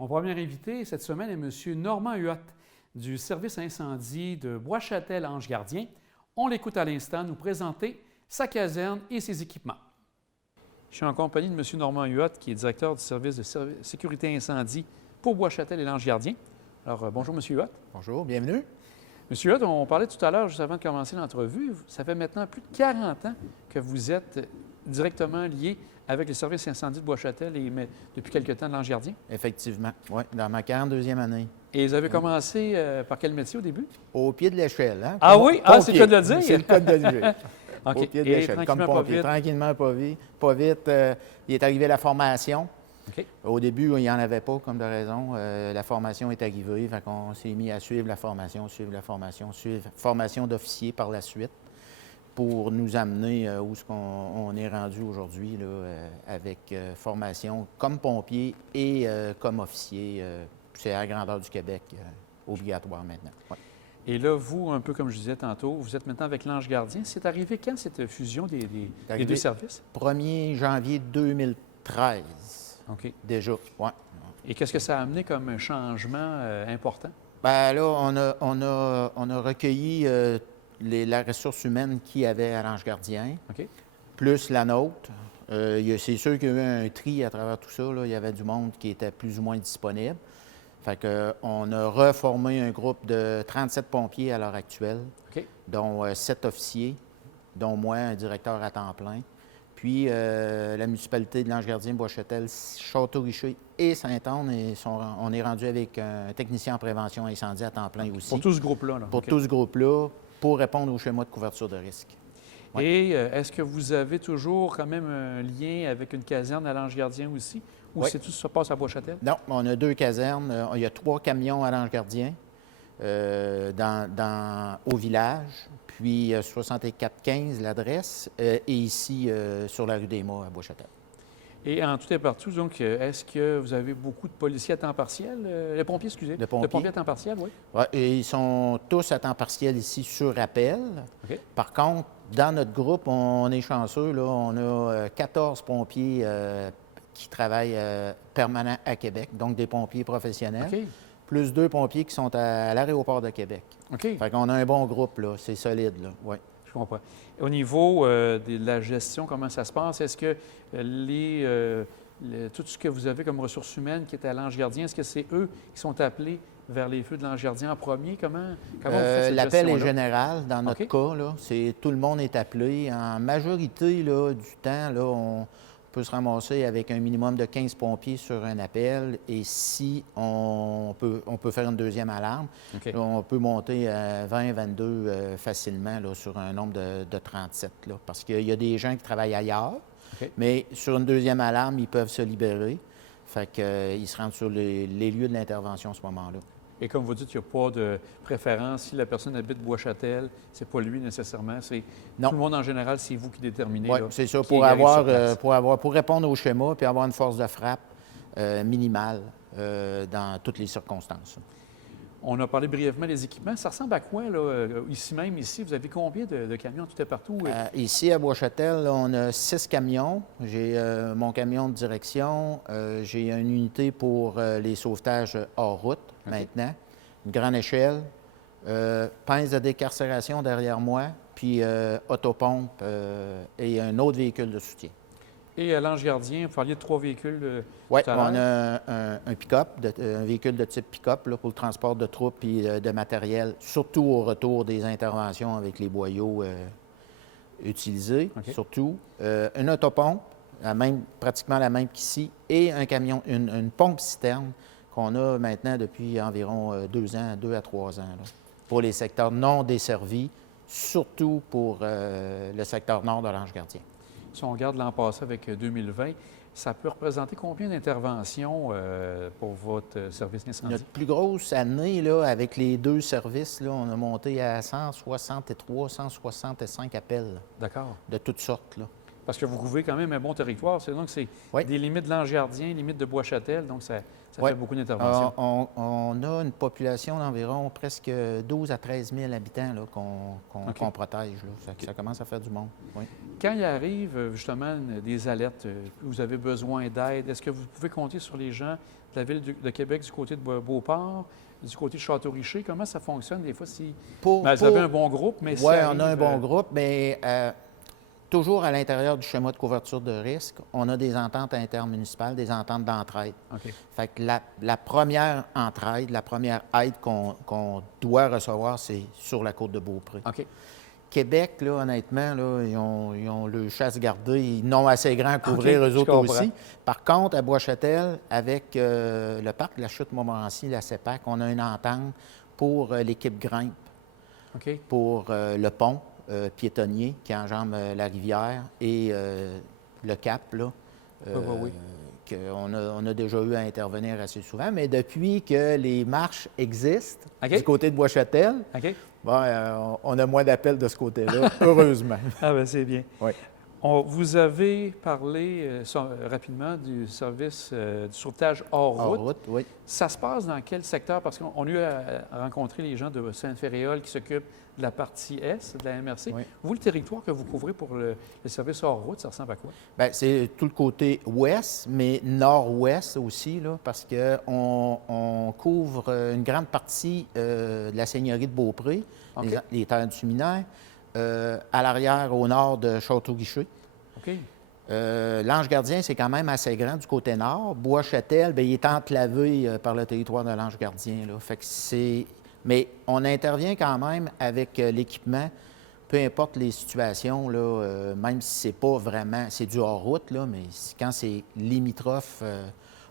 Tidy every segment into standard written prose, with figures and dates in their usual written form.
Mon premier invité cette semaine est M. Normand Huot du service incendie de Bois-Châtel-Ange-Gardien. On l'écoute à l'instant nous présenter sa caserne et ses équipements. Je suis en compagnie de M. Normand Huot, qui est directeur du service de sécurité incendie pour Bois-Châtel et l'Ange-Gardien. Alors, bonjour M. Huot. Bonjour, bienvenue. M. Huot, on parlait tout à l'heure, juste avant de commencer l'entrevue, ça fait maintenant plus de 40 ans que vous êtes directement lié avec le service incendie de Bois-Châtel et depuis quelque temps de l'Ange-Gardien. Effectivement, oui, dans ma 42e année. Et vous avez commencé par quel métier au début? Au pied de l'échelle, hein? Ah oui? Ah, c'est le cas de le dire? C'est le cas de le dire. OK. Au pied de Et l'échelle, comme tranquillement, pompier. Tranquillement, pas vite. Il est arrivé la formation. OK. Au début, il n'y en avait pas, comme de raison. La formation est arrivée, fait qu'on s'est mis à suivre la formation, suivre formation d'officier par la suite, pour nous amener où on est rendu aujourd'hui, avec formation comme pompier et comme officier. C'est à la grandeur du Québec, obligatoire maintenant. Ouais. Et là, vous, un peu comme je disais tantôt, vous êtes maintenant avec l'Ange-Gardien. C'est arrivé quand, cette fusion des deux services? 1er janvier 2013. OK. Déjà, oui. Et qu'est-ce que ça a amené comme changement important? Bien là, on a recueilli la ressource humaine qu'il y avait à l'Ange-Gardien, OK. plus la nôtre. C'est sûr qu'il y a eu un tri à travers tout ça. Là. Il y avait du monde qui était plus ou moins disponible. Fait qu'on a reformé un groupe de 37 pompiers à l'heure actuelle, OK. dont 7 officiers, dont moi, un directeur à temps plein. Puis la municipalité de l'Ange-Gardien, Bois-Châtel, Château-Richer et Sainte-Anne, on est rendu avec un technicien en prévention incendie à temps plein aussi. Pour tout ce groupe-là? Pour OK. tout ce groupe-là, pour répondre au schéma de couverture de risque. Ouais. Et est-ce que vous avez toujours quand même un lien avec une caserne à l'Ange-Gardien aussi? Ou Oui. c'est tout ça se passe à Bois-Châtel? Non, on a 2 casernes. Il y a 3 camions à l'Ange-Gardien au village, puis 6415 l'adresse, et ici sur la rue des Mâts à Bois-Châtel. Et en tout et partout, donc, est-ce que vous avez beaucoup de policiers à temps partiel? Les pompiers, excusez. Le pompier à temps partiel, oui. Ouais, et ils sont tous à temps partiel ici sur appel. OK. Par contre, dans notre groupe, on est chanceux, là, on a 14 pompiers qui travaillent permanents à Québec, donc des pompiers professionnels, OK. plus 2 pompiers qui sont à l'aéroport de Québec. OK. Fait qu'on a un bon groupe, là, c'est solide, là, oui. Je comprends. Au niveau de la gestion, comment ça se passe? Est-ce que tout ce que vous avez comme ressources humaines qui est à l'Ange-Gardien, est-ce que c'est eux qui sont appelés vers les feux de l'Ange-Gardien en premier? Comment vous faites cette L'appel est gestion-là? général dans notre OK. cas, là. Tout le monde est appelé. En majorité là, du temps, là, on peut se ramasser avec un minimum de 15 pompiers sur un appel. Et si on peut faire une deuxième alarme, OK. là, on peut monter à 20, 22 facilement là, sur un nombre de 37. Là, parce qu'il y a des gens qui travaillent ailleurs, OK. mais sur une deuxième alarme, ils peuvent se libérer. Fait qu'ils se rendent sur les lieux de l'intervention à ce moment-là. Et comme vous dites, il n'y a pas de préférence. Si la personne habite Bois-Châtel, c'est pas lui nécessairement. C'est Non. tout le monde en général, c'est vous qui déterminez. Oui, là, c'est ça. qui arrive sur place. Pour répondre au schéma puis avoir une force de frappe minimale dans toutes les circonstances. On a parlé brièvement des équipements. Ça ressemble à quoi, là, ici même, vous avez combien de camions tout et partout? Ici, à Bois-Châtel, là, on a 6 camions. J'ai mon camion de direction. J'ai une unité pour les sauvetages hors route, maintenant. Une grande échelle. Pince de décarcération derrière moi, puis autopompe et un autre véhicule de soutien. Et à l'Ange-Gardien, vous parliez de 3 véhicules Oui, tout à on l'heure. a un pick-up, un véhicule de type pick-up là, pour le transport de troupes et de matériel, surtout au retour des interventions avec les boyaux utilisés, OK. surtout. Une autopompe, pratiquement la même qu'ici, et un camion, une pompe-citerne qu'on a maintenant depuis environ 2 à 3 ans, là, pour les secteurs non desservis, surtout pour le secteur nord de l'Ange-Gardien. Si on regarde l'an passé avec 2020, ça peut représenter combien d'interventions pour votre service incendie? Notre plus grosse année, là, avec les 2 services, là, on a monté à 163, 165 appels D'accord. de toutes sortes. Là. Parce que vous couvrez quand même un bon territoire. Donc, c'est Oui. des limites de l'Ange-Gardien, limites de Bois-Châtel. Donc, ça Oui. fait beaucoup d'interventions. On a une population d'environ presque 12 à 13 000 habitants là, qu'on protège. Là. Ça commence à faire du monde. Oui. Quand il arrive justement des alertes, vous avez besoin d'aide, est-ce que vous pouvez compter sur les gens de la Ville de Québec du côté de Beauport, du côté de Château-Richer? Comment ça fonctionne des fois si vous avez un bon groupe, mais oui, on a un bon groupe, mais toujours à l'intérieur du schéma de couverture de risque, on a des ententes intermunicipales, des ententes d'entraide. OK. Fait que la première entraide, la première aide qu'on doit recevoir, c'est sur la côte de Beaupré. OK. Québec, là, honnêtement, là, ils ont le chasse gardé, ils n'ont assez grand à couvrir eux autres aussi. Par contre, à Bois-Châtel, avec le parc de la Chute-Montmorency, la CEPAC, on a une entente pour l'équipe Grimpe, pour le pont piétonnier qui enjambe la rivière et le cap, là, qu'on a déjà eu à intervenir assez souvent. Mais depuis que les marches existent du côté de Bois-Châtel, on a moins d'appels de ce côté-là, heureusement. Ah bien, c'est bien. Oui. Vous avez parlé rapidement du service du sauvetage hors route. Hors route, oui. Ça se passe dans quel secteur? Parce qu'on a eu à rencontrer les gens de Sainte-Féréole qui s'occupent de la partie Est de la MRC. Oui. Vous, le territoire que vous couvrez pour le service hors route, ça ressemble à quoi? Bien, c'est tout le côté ouest, mais nord-ouest aussi, là, parce qu'on couvre une grande partie de la seigneurie de Beaupré, les terres du séminaire, à l'arrière, au nord de Château-Guicher. OK. L'Ange-Gardien, c'est quand même assez grand du côté nord. Bois-Châtel, bien, il est enclavé par le territoire de l'Ange-Gardien. Là. Fait que c'est... Mais on intervient quand même avec l'équipement, peu importe les situations, là, même si c'est pas vraiment... C'est du hors-route, là, mais quand c'est limitrophe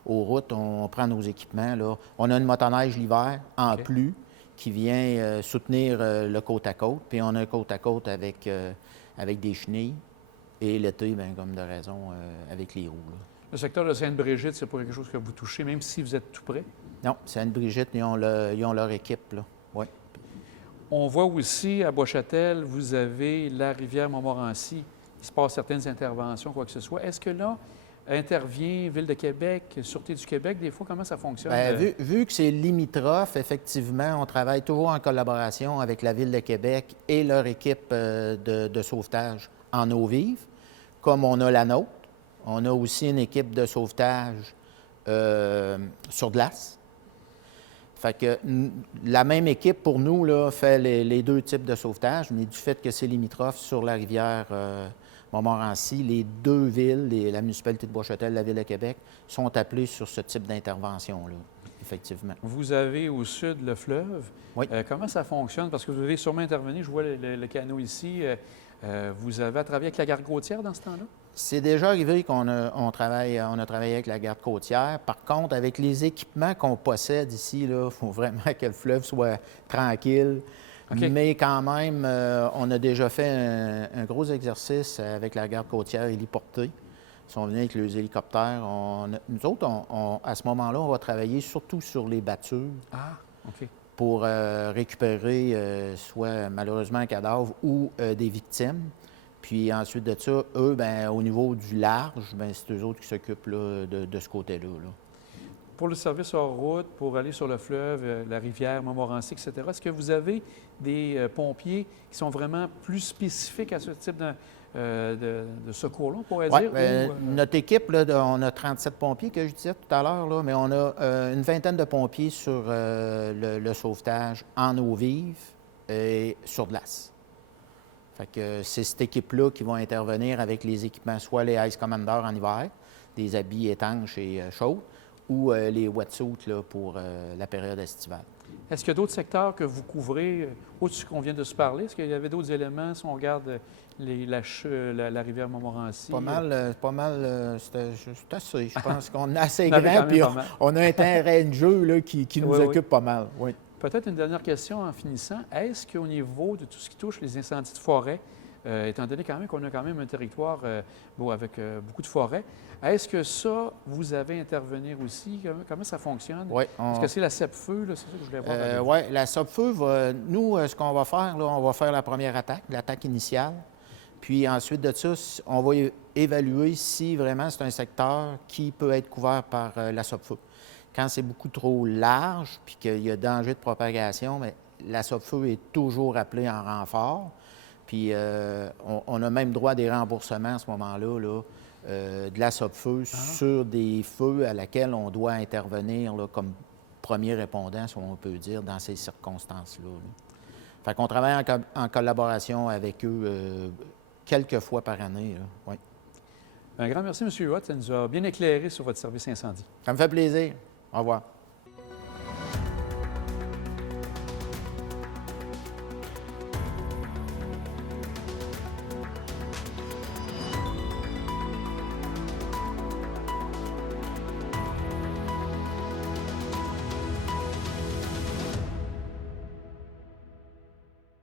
aux routes, on prend nos équipements. Là. On a une motoneige l'hiver, en plus, qui vient soutenir le côte-à-côte. Puis on a un côte-à-côte avec des chenilles. Et l'été, bien, comme de raison, avec les roues. Là. Le secteur de Sainte-Brigitte, c'est pas quelque chose que vous touchez, même si vous êtes tout près? Non, Sainte-Brigitte, ils ont leur équipe, là. Oui. On voit aussi, à Bois-Châtel, vous avez la rivière Montmorency. Il se passe certaines interventions, quoi que ce soit. Est-ce que là, intervient Ville de Québec, Sûreté du Québec, des fois, comment ça fonctionne? Bien, vu que c'est limitrophe, effectivement, on travaille toujours en collaboration avec la Ville de Québec et leur équipe de sauvetage en eau vive, comme on a la nôtre. On a aussi une équipe de sauvetage sur glace. Fait que la même équipe, pour nous, là, fait les deux types de sauvetage, mais du fait que c'est limitrophe sur la rivière Montmorency, les deux villes, la municipalité de Bois-Châtel et la Ville de Québec, sont appelées sur ce type d'intervention-là, effectivement. Vous avez au sud le fleuve. Oui. Comment ça fonctionne? Parce que vous avez sûrement intervenu, je vois le canot ici. Vous avez travaillé avec la garde côtière dans ce temps-là? C'est déjà arrivé qu'on a travaillé avec la garde côtière. Par contre, avec les équipements qu'on possède ici, il faut vraiment que le fleuve soit tranquille. Mais quand même, on a déjà fait un gros exercice avec la garde côtière héliportée. Ils sont venus avec les hélicoptères. Nous autres, à ce moment-là, on va travailler surtout sur les battures. Ah, OK. Pour récupérer soit malheureusement un cadavre ou des victimes. Puis ensuite de ça, eux, bien, au niveau du large, bien, c'est eux autres qui s'occupent là, de ce côté-là. Là. Pour le service hors route, pour aller sur le fleuve, la rivière, Montmorency, etc., est-ce que vous avez des pompiers qui sont vraiment plus spécifiques à ce type de secours-là, on pourrait dire? Notre équipe, là, on a 37 pompiers, que je disais tout à l'heure, là, mais on a une vingtaine de pompiers sur le sauvetage en eau vive et sur glace. Fait que c'est cette équipe-là qui va intervenir avec les équipements, soit les Ice Commander en hiver, des habits étanches et chauds, ou les wetsuits là, pour la période estivale. Est-ce qu'il y a d'autres secteurs que vous couvrez, outre ce qu'on vient de se parler? Est-ce qu'il y avait d'autres éléments, si on regarde la rivière Montmorency? Pas mal, c'est assez. Je pense qu'on est assez grand, puis on a un terrain de jeu là, qui nous occupe pas mal. Oui. Peut-être une dernière question en finissant. Est-ce qu'au niveau de tout ce qui touche les incendies de forêt, étant donné quand même qu'on a quand même un territoire avec beaucoup de forêts, est-ce que ça, vous avez intervenir aussi? Comment ça fonctionne? Oui. Est-ce que c'est la CEPFEU? C'est ça que je voulais voir. Oui, la CEPFEU, nous, ce qu'on va faire, là, on va faire la première attaque, l'attaque initiale. Puis ensuite de ça, on va évaluer si vraiment c'est un secteur qui peut être couvert par la SOPFEU. Quand c'est beaucoup trop large puis qu'il y a danger de propagation, bien, la SOPFEU est toujours appelée en renfort. Puis on a même droit à des remboursements à ce moment-là, là, de la SOPFEU sur des feux à laquelle on doit intervenir là, comme premier répondant, si on peut dire, dans ces circonstances-là. Là. Fait qu'on travaille en collaboration avec eux quelques fois par année. Là. Oui. Un grand merci, M. Huot. Ça nous a bien éclairé sur votre service incendie. Ça me fait plaisir. Au revoir.